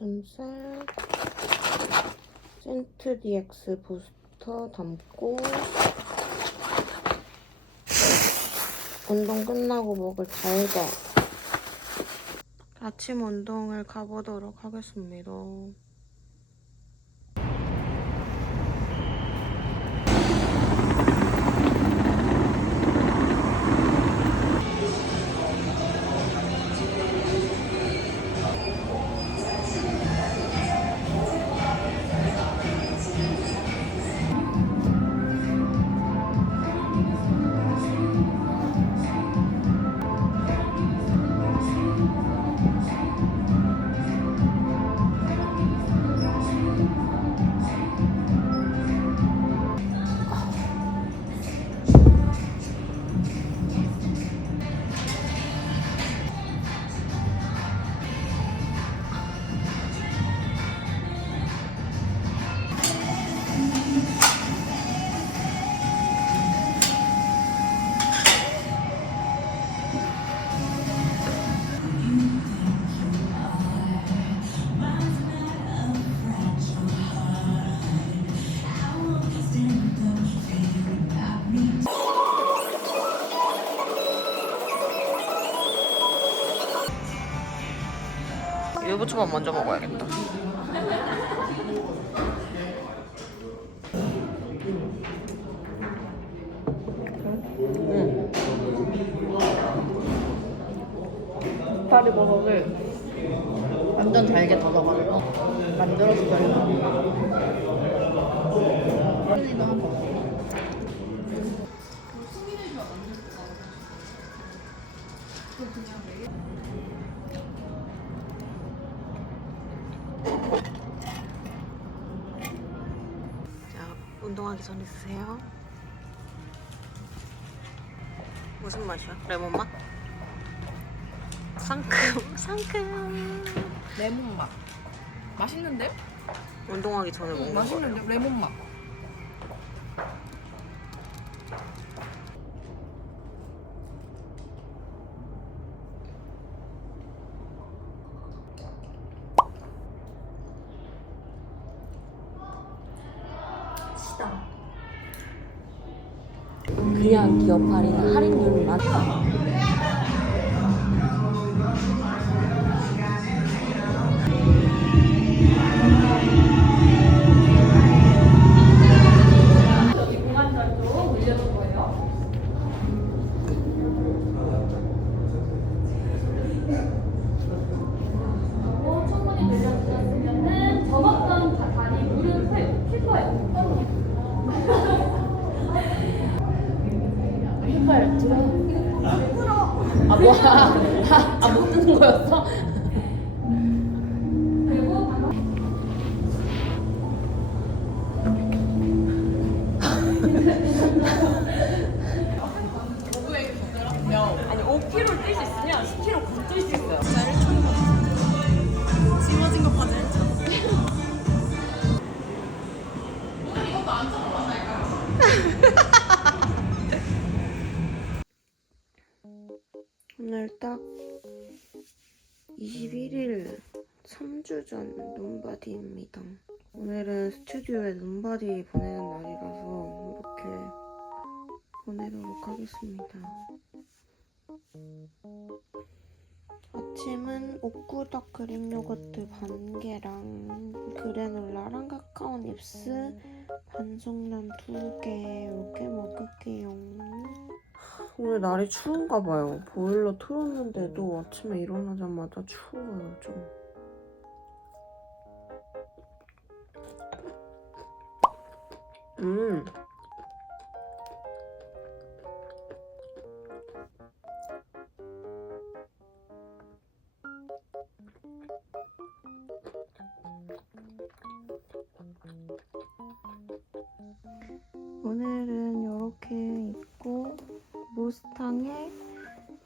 닭가슴살 센트 DX 부스터 담고 운동 끝나고 먹을 달걀 아침 운동을 가보도록 하겠습니다. 유부초밥 먼저 먹어야겠다. 응. 파리 버섯을 완전 잘게 다져가지고 만들었어요. 자, 운동하기 전에 드세요. 무슨 맛이야? 레몬 맛? 상큼, 상큼. 레몬 맛. 맛있는데? 운동하기 전에 먹는 거예요. 맛있는데? 레몬 맛. 그냥 기업 할인 할인율 많 아니 5kg 뛸수 있으면 10kg 곧 뛸 수 있어요. 오늘 딱 21일 3주 전 룸바디입니다. 오늘은 스튜디오에 룸바디 보내는 날이라서 이렇게 보내도록 하겠습니다. 아침은 옥구덕 그릭 요거트 반 개랑 그래놀라랑 카카오 닙스 반숙란 두 개 이렇게 먹을게요. 오늘 날이 추운가 봐요. 보일러 틀었는데도 아침에 일어나자마자 추워요, 좀. 음. 무스탕에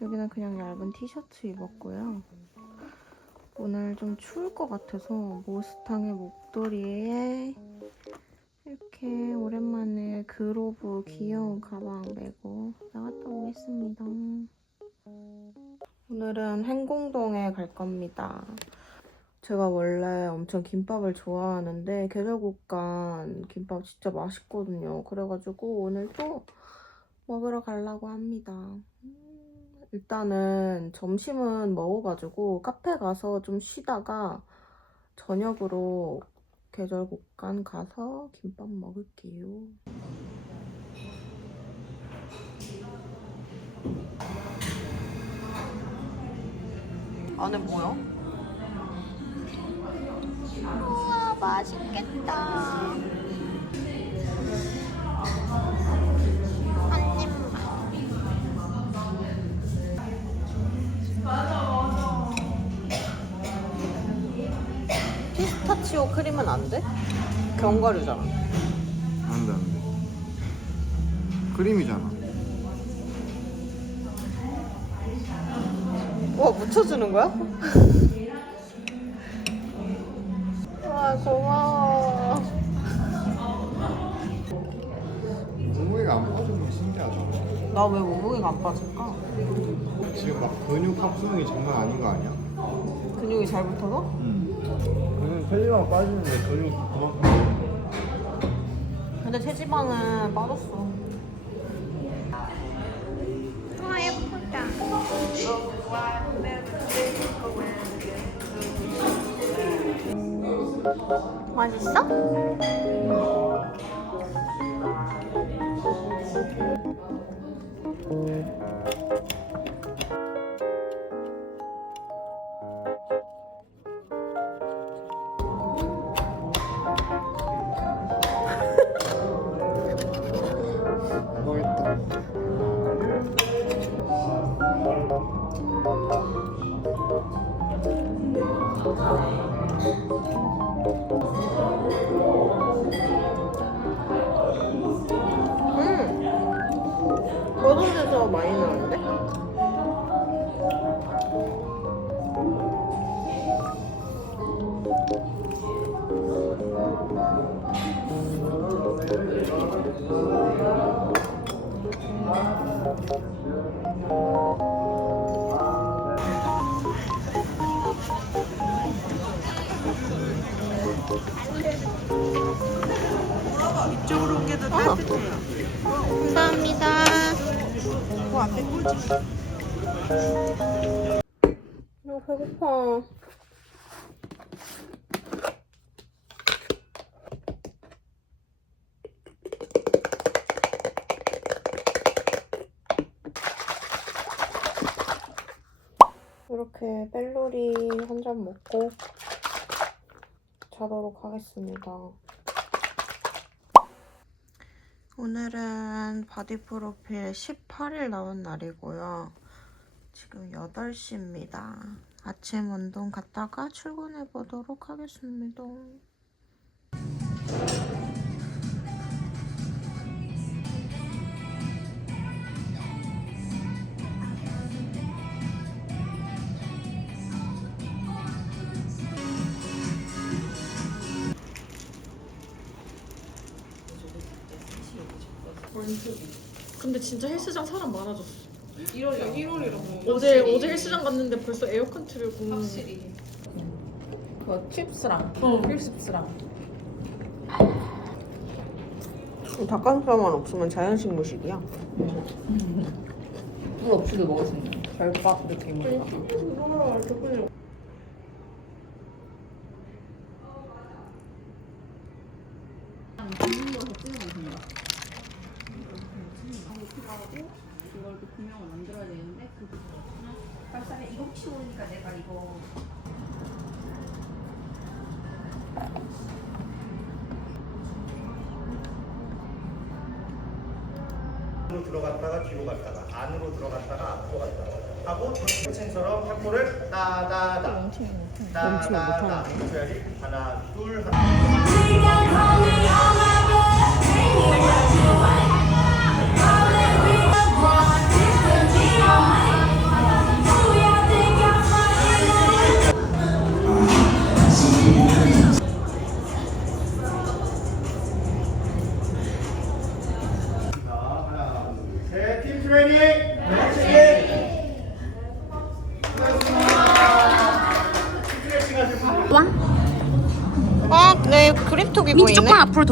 여기는 그냥 얇은 티셔츠 입었고요. 오늘 좀 추울 것 같아서 모스탕의 목도리에 이렇게 오랜만에 그로브 귀여운 가방 메고 나갔다 오겠습니다. 오늘은 행공동에 갈 겁니다. 제가 원래 엄청 김밥을 좋아하는데 계절국간 김밥 진짜 맛있거든요. 그래가지고 오늘 또 먹으러 가려고 합니다. 음, 일단은 점심은 먹어가지고 카페 가서 좀 쉬다가 저녁으로 계절국간 가서 김밥 먹을게요. 안에 뭐야? 우와 맛있겠다 크림은 안 돼? 견과류잖아 안 돼 안 돼 크림이잖아 와 묻혀주는 거야? 와 고마워 몸무게가 안게 신기하다 나 왜 몸무게가 안 빠질까? 지금 막 근육 합수능이 장난 아닌 거 아니야? 근육이 잘 붙어서? 응 근육 체지방 빠지는데 근육 그만큼. 근데 체지방은 빠졌어. 와 예쁘다 맛있어? 음! 데서 많이 나는데? 이 더 어. 따뜻해요. 감사합니다. 그 앞에 꿀집. 어, 배고파. 이렇게 벨로리 한 잔 먹고 자도록 하겠습니다. 오늘은 바디 프로필 18일 남은 날이고요. 지금 8시입니다. 아침 운동 갔다가 출근해 보도록 하겠습니다. 진짜 헬스장 사람 많아졌어. 1월이야. 1월이라고. 어제 어제 헬스장 갔는데 벌써 에어컨 틀고. 확실히. 그 칩스랑 어. 필습스랑 닭가슴살만 없으면 자연식 무식이야. 물 없이도 먹을 수 있는 별밥 느낌으로. 또 구명을 만들어야 되는데 그 발사에 이거 혹시 모르니까 내가 이거. 안으로 들어갔다가 뒤로 갔다가 안으로 들어갔다가 앞으로 갔다가 하고 칭처럼 탁구를 따다다. 따다다. 해줘야지 하나 둘 하나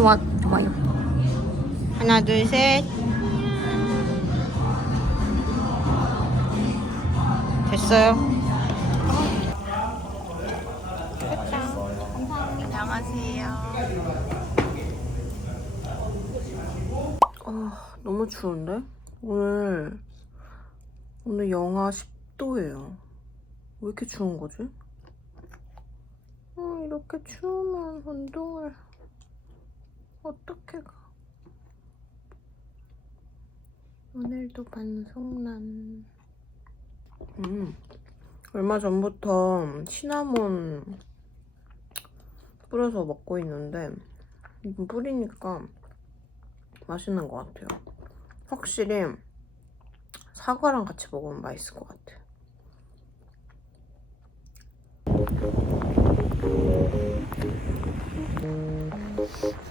보이네. 조금 앞으로 더, 와, 더 와요. 하나, 둘, 셋. 됐어요. 안녕하세요. 아, 너무 추운데? 오늘, 오늘 영하 10도예요. 왜 이렇게 추운 거지? 어, 이렇게 추우면 운동을 어떻게 가? 오늘도 반송란. 음, 얼마 전부터 시나몬 뿌려서 먹고 있는데 뿌리니까 맛있는 것 같아요. 확실히 사과랑 같이 먹으면 맛있을 것 같아요. 아,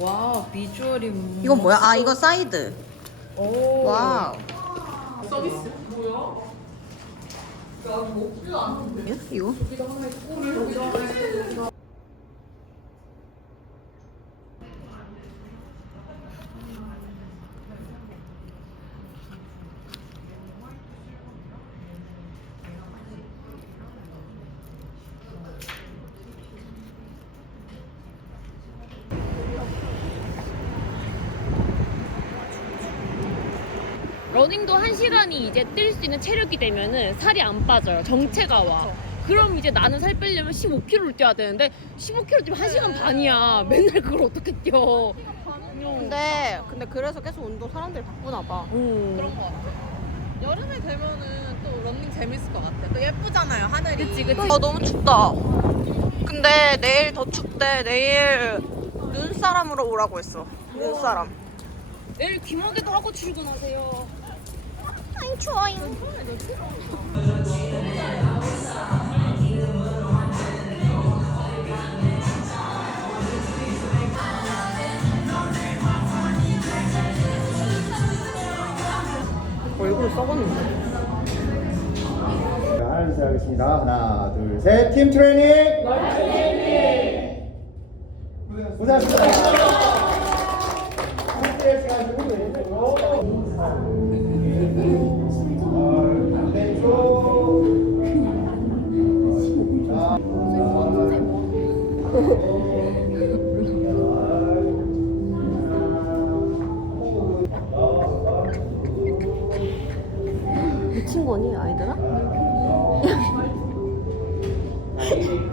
와 비주얼이 이건 뭐야? 아, 이거 사이드. 오 와우. 서비스 뭐야? 이거? 러닝도 한 시간이 이제 뛸 수 있는 체력이 되면은 살이 안 빠져요. 정체가 와. 그럼 이제 나는 살 빼려면 15km를 뛰어야 되는데 15km 뛰면 한 시간 반이야. 맨날 그걸 어떻게 뛰어? 근데 근데 그래서 계속 운동 사람들이 바꾸나 봐. 음. 그런 거 같아. 여름에 되면은 또 런닝 재밌을 것 같아. 또 예쁘잖아요 하늘이. 그치 그치. 아 너무 춥다. 근데 내일 더 춥대. 내일 눈사람으로 오라고 했어. 눈사람. 내일 귀마개도 하고 출근하세요. 아이 추워요. 얼굴 썩었는데. 자, 하나 둘셋 하겠습니다. 하나 둘 셋. 팀 트레이닝. 고생하셨습니다. 함께. 자, 미친 거니 아이들아?